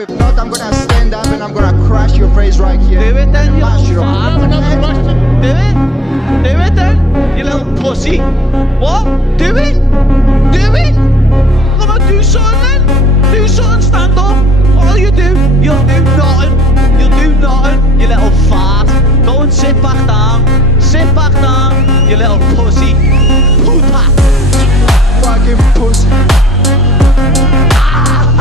If not, I'm gonna stand up and I'm gonna crash your face right here. Do it then, you Mash little your- fart. Do it. Do it then, you little pussy. What? Do it. Do it. Come on, do something then. Do something, stand up. All you do, you'll do nothing. You'll do nothing, you little fart. Go and sit back down. Sit back down, you little pussy. Puta. Fucking pussy. Ah!